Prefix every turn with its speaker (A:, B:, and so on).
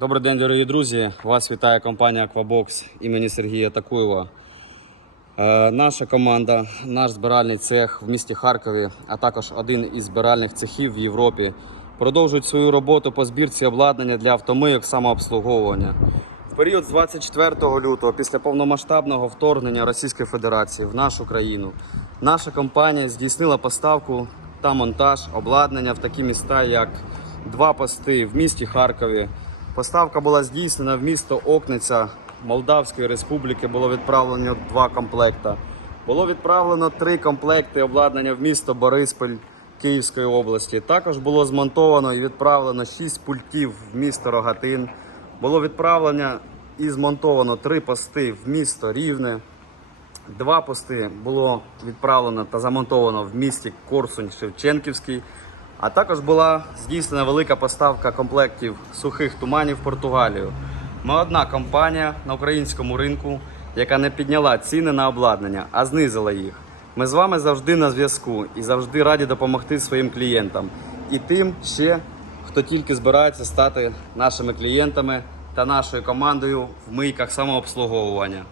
A: Добрий день, дорогі друзі. Вас вітає компанія Aquabox імені Сергія Такуєва. Е, наша команда, наш збиральний цех в місті Харкові, а також один із збиральних цехів в Європі, продовжують свою роботу по збірці обладнання для автомийок самообслуговування. В період з 24 лютого, після повномасштабного вторгнення Російської Федерації в нашу країну, наша компанія здійснила поставку та монтаж обладнання в такі міста, як два пости в місті Харкові. Поставка була здійснена в місто Окниця Молдавської Республіки. Було відправлено два комплекта. Було відправлено три комплекти обладнання в місто Бориспіль Київської області. Також було змонтовано і відправлено шість пультів в місто Рогатин. Було відправлено і змонтовано три пости в місто Рівне. Два пости було відправлено та замонтовано в місті Корсунь Шевченківський. А також була здійснена велика поставка комплектів сухих туманів в Португалію. Ми одна компанія на українському ринку, яка не підняла ціни на обладнання, а знизила їх. Ми з вами завжди на зв'язку і завжди раді допомогти своїм клієнтам і тим ще, хто тільки збирається стати нашими клієнтами та нашою командою в мийках самообслуговування.